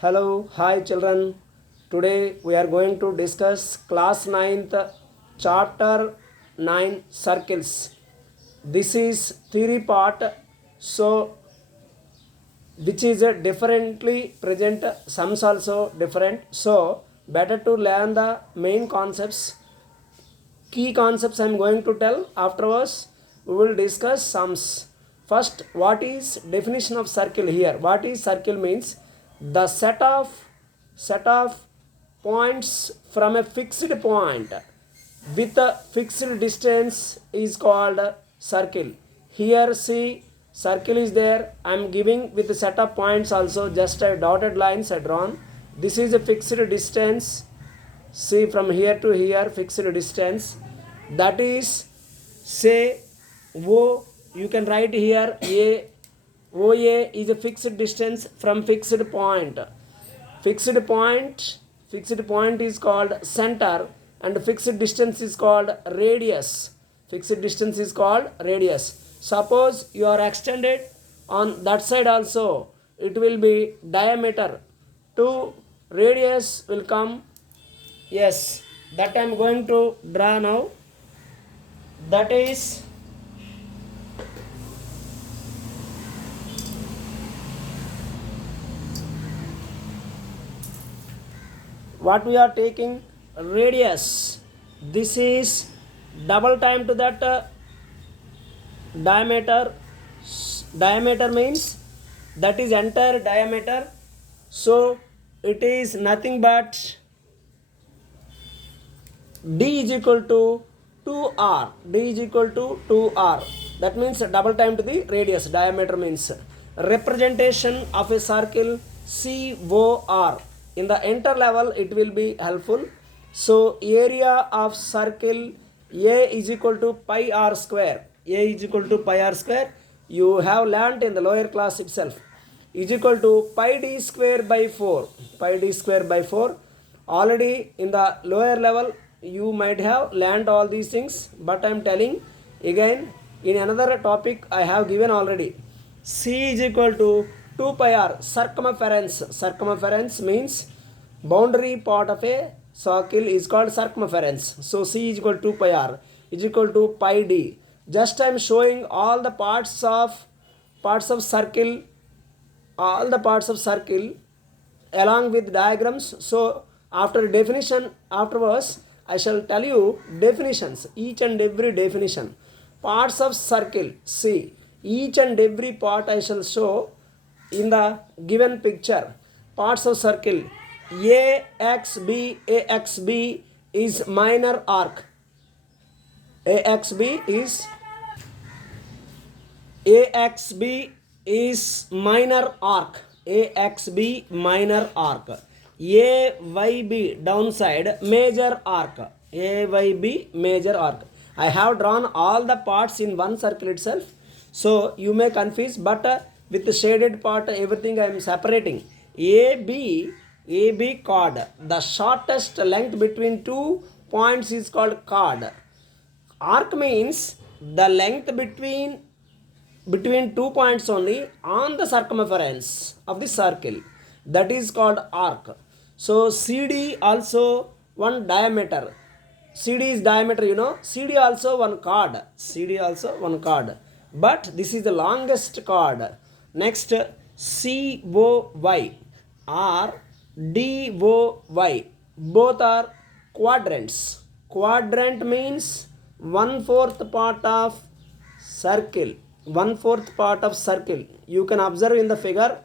Hello, hi children. Today we are going to discuss class 9th chapter 9 circles. This is theory part, so which is a differently present, sums also different. So better to learn the main concepts, key concepts I am going to tell. Afterwards we will discuss sums. First, what is definition of circle here? What is circle means? The set of points from a fixed point with a fixed distance is called circle. Here see, circle is there. I am giving with a set of points also, just a dotted lines I drawn. This is a fixed distance. See, from here to here, fixed distance. That is, say O, you can write here A. OA is a fixed distance from fixed point. Fixed point is called center, and fixed distance is called radius. Fixed distance is called radius. Suppose you are extended on that side also, it will be diameter. 2 radius will come. Yes, that I am going to draw now. That is what we are taking, radius. This is double time to that diameter. Diameter means that is entire diameter. So it is nothing but d is equal to 2r. D is equal to 2r. That means double time to the radius. Diameter means representation of a circle COR. In the enter level it will be helpful. So area of circle A is equal to pi r square. A is equal to pi r square. You have learnt in the lower class itself. Is equal to pi d square by 4. Pi d square by 4. Already in the lower level you might have learned all these things, but I am telling again in another topic I have given already. C is equal to 2 pi r, circumference. Circumference means boundary part of a circle is called circumference. So C is equal to 2 pi r is equal to pi d. Just I am showing all the parts of circle, all the parts of circle along with diagrams. So after definition, afterwards I shall tell you definitions, each and every definition. Parts of circle, see, each and every part I shall show in the given picture. Parts of circle, AXB is minor arc. AXB is minor arc. AXB minor arc. AYB downside major arc. AYB major arc. I have drawn all the parts in one circle itself, so you may confuse, but with the shaded part everything I am separating. AB chord. The shortest length between 2 points is called chord. Arc means the length between 2 points only on the circumference of the circle. That is called arc. So CD also one diameter. CD is diameter, you know. CD also one chord. CD also one chord. But this is the longest chord. Next, COY or DOY. Both are quadrants. Quadrant means 1/4 part of circle. 1/4 part of circle. You can observe in the figure.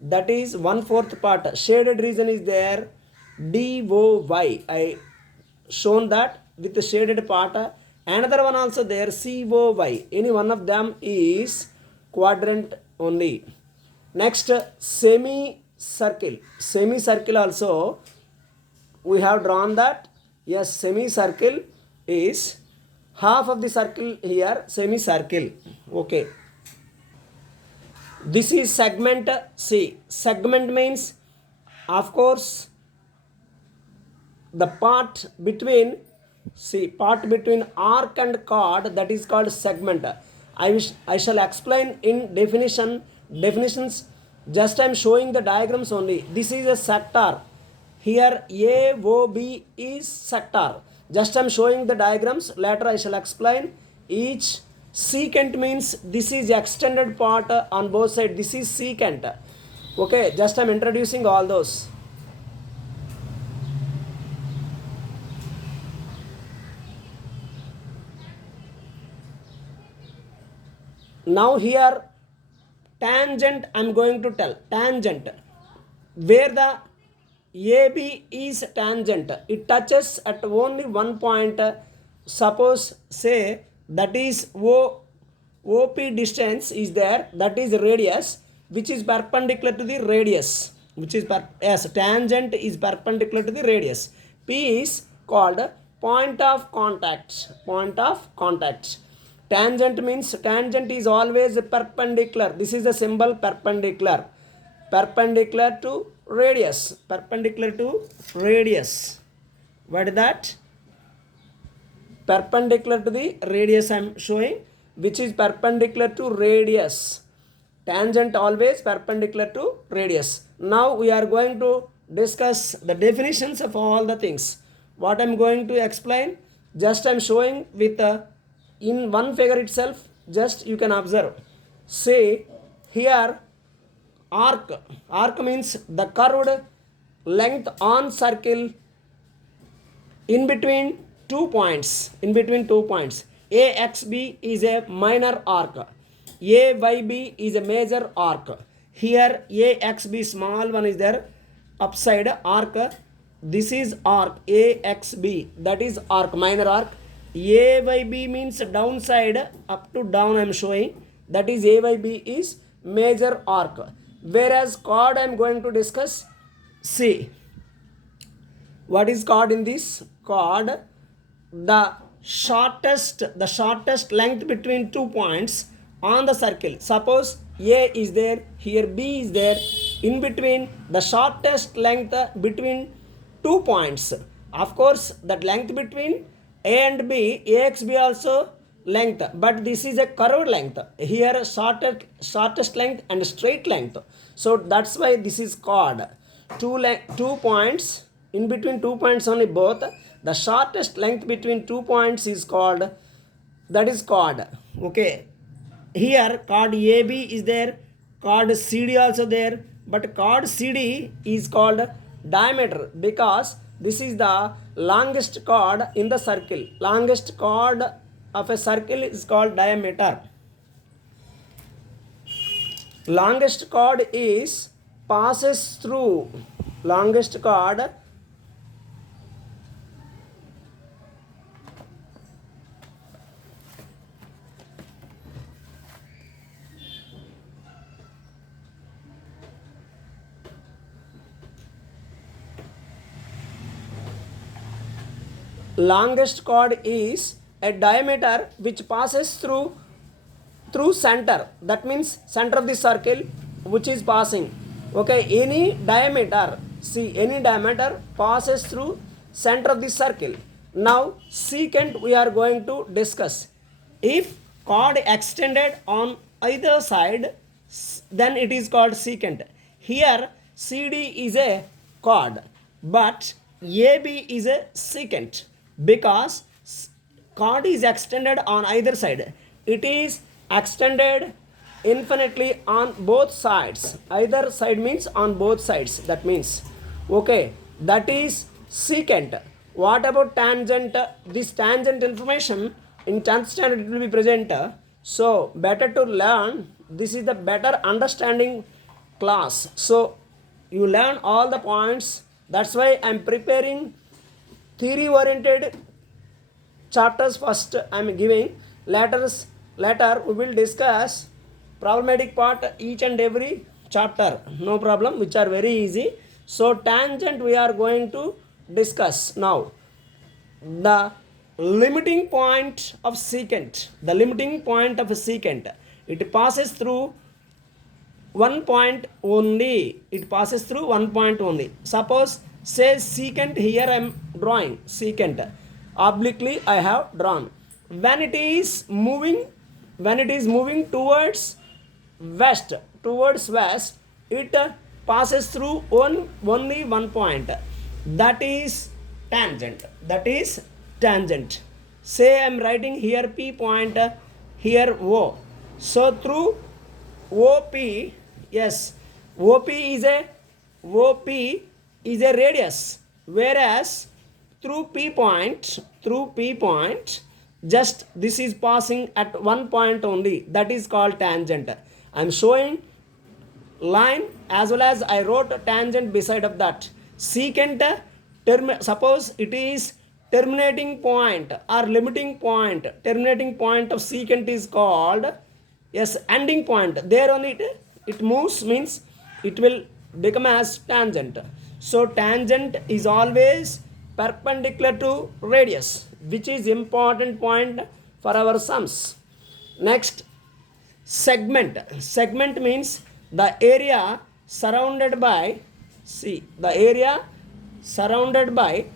That is 1/4 part. Shaded region is there. DOY. I shown that with the shaded part. Another one also there. COY. Any one of them is quadrant only. Next, semicircle. Semicircle also we have drawn that. Yes, semicircle is half of the circle here. Semicircle. Okay. This is segment. See, segment means, of course, the part between arc and chord, that is called segment. I shall explain in definitions Just I'm showing the diagrams only. This is a sector. Here AOB is sector. Just I'm showing the diagrams. Later I shall explain each. Secant means this is extended part on both sides. This is secant. Okay, just I'm introducing all those. Now here tangent I'm going to tell. Tangent. Where the AB is tangent, it touches at only one point. Suppose say that is OP distance is there, that is radius, which is perpendicular to the radius, which is yes, tangent is perpendicular to the radius. P is called point of contact. Point of contact. Tangent means tangent is always perpendicular. This is the symbol perpendicular. Perpendicular to radius. Perpendicular to radius. What is that? Perpendicular to the radius I am showing, which is perpendicular to radius. Tangent always perpendicular to radius. Now we are going to discuss the definitions of all the things. What I am going to explain, just I am showing with in one figure itself, just you can observe. Say here arc. Arc means the curved length on circle in between 2 points. In between 2 points. AXB is a minor arc. AYB is a major arc. Here AXB small one is there. Upside arc. This is arc AXB. That is arc, minor arc. AYB means downside, up to down I am showing. That is AYB is major arc. Whereas chord I am going to discuss. See, what is chord in this? Chord, the shortest length between 2 points on the circle. Suppose A is there, here B is there. In between, the shortest length between 2 points. Of course, that length between A and B, AXB also length, but this is a curved length. Here shortest length and straight length. So that's why this is chord. 2 points, in between 2 points only both. The shortest length between 2 points is called, that is chord. Okay. Here chord AB is there, chord CD also there, but chord CD is called diameter because this is the longest chord in the circle. Longest chord of a circle is called diameter. Longest chord is passes through. Longest chord longest chord is a diameter which passes through center. That means center of the circle which is passing. Okay, any diameter, see, any diameter passes through center of the circle. Now secant we are going to discuss. If chord extended on either side, then it is called secant. Here CD is a chord, but AB is a secant because chord is extended on either side. It is extended infinitely on both sides. Either side means on both sides. That means, okay, that is secant. What about tangent? This tangent information in 10th standard it will be present. So better to learn. This is the better understanding class. So you learn all the points. That's why I am preparing theory oriented chapters first I am giving. Later we will discuss problematic part each and every chapter. No problem, which are very easy. So tangent we are going to discuss now. The limiting point of secant. The limiting point of a secant. It passes through one point only. It passes through one point only. Suppose say secant, here I am drawing secant. Obliquely I have drawn. When it is moving towards west, it passes through only one point, that is tangent. That is tangent. Say I am writing here P point, here O. So through OP, yes, OP is a OP is a radius, whereas through P point, just this is passing at one point only, that is called tangent. I am showing line as well as I wrote a tangent beside of that. Secant suppose it is terminating point or limiting point. Terminating point of secant is called, yes, ending point. There only it moves, means it will become as tangent. So tangent is always perpendicular to radius, which is important point for our sums. Next, segment. Segment means the area surrounded by, see, the area surrounded by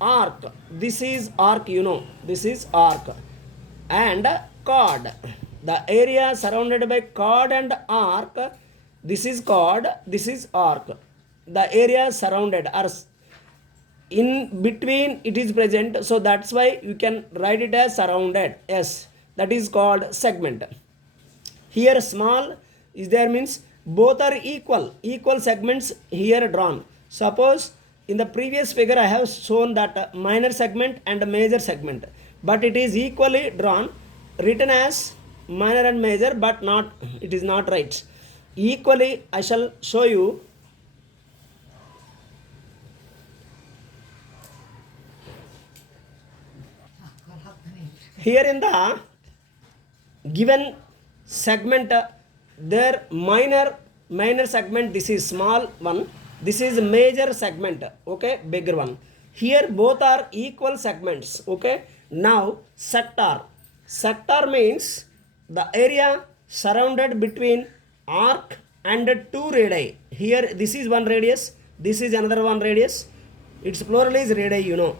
arc. This is arc, you know, this is arc. And chord, the area surrounded by chord and arc, this is chord, this is arc. The area surrounded or in between it is present, so that's why you can write it as surrounded. Yes, that is called segment. Here small is there, means both are equal segments here drawn. Suppose in the previous figure I have shown that minor segment and major segment, but it is equally drawn, written as minor and major, but not, it is not right. Equally I shall show you. Here in the given segment, there minor segment, this is small one, this is major segment, okay, bigger one. Here both are equal segments, okay. Now sector means the area surrounded between arc and two radii. Here this is one radius, this is another one radius, its plural is radii, you know.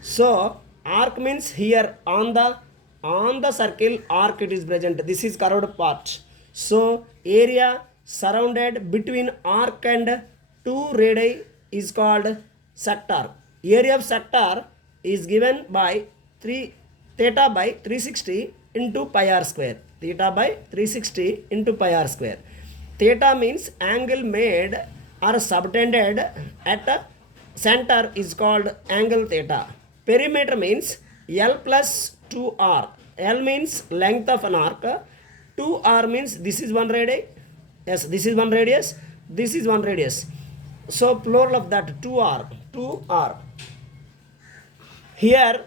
So arc means here on the circle arc it is present, this is curved part. So area surrounded between arc and two radii is called sector. Area of sector is given by theta by 360 into pi r square. Theta by 360 into pi r square. Theta means angle made or subtended at center is called angle theta. Perimeter means L plus 2R. L means length of an arc. 2R means this is one radius. Yes, this is one radius. This is one radius. So plural of that 2R. 2R. Here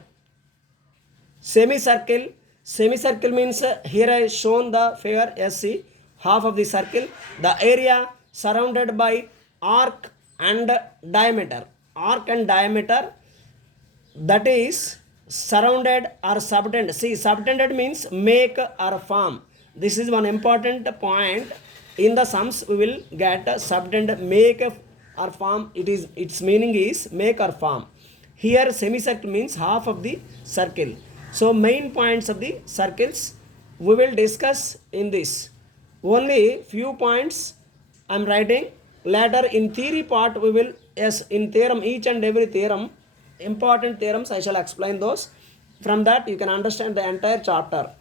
semicircle. Semicircle means here I shown the figure SC, half of the circle. The area surrounded by arc and diameter. Arc and diameter, that is surrounded or subtended. See, subtended means make or form. This is one important point. In the sums we will get subtended, make or form. Its meaning is make or form. Here semicircle means half of the circle. So main points of the circles we will discuss in this. Only few points I am writing. Later in theory part we will, yes, in theorem, each and every theorem, important theorems I shall explain those. From that you can understand the entire chapter.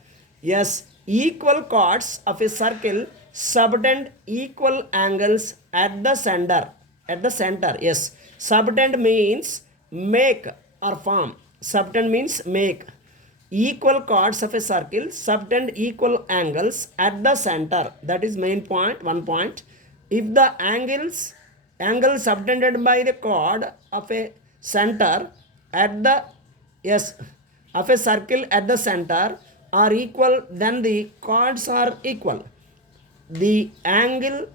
Yes, equal chords of a circle subtend equal angles at the center. At the center, yes. Subtend means make or form. Subtend means make. Equal chords of a circle subtend equal angles at the center. That is main point, one point. If the angle subtended by the chord of a center at the, yes, of a circle at the center are equal, then the chords are equal. The angle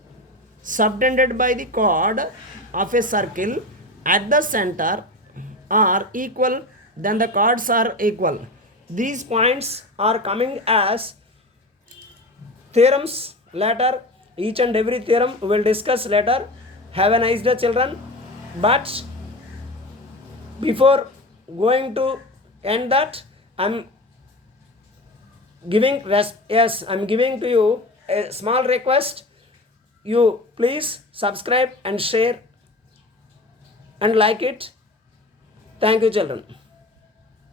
subtended by the chord of a circle at the center are equal, then the chords are equal. These points are coming as theorems later. Each and every theorem we will discuss later. Have a nice day, children. But before going to end that, I'm giving to you a small request, you please subscribe and share and like it. Thank you, children.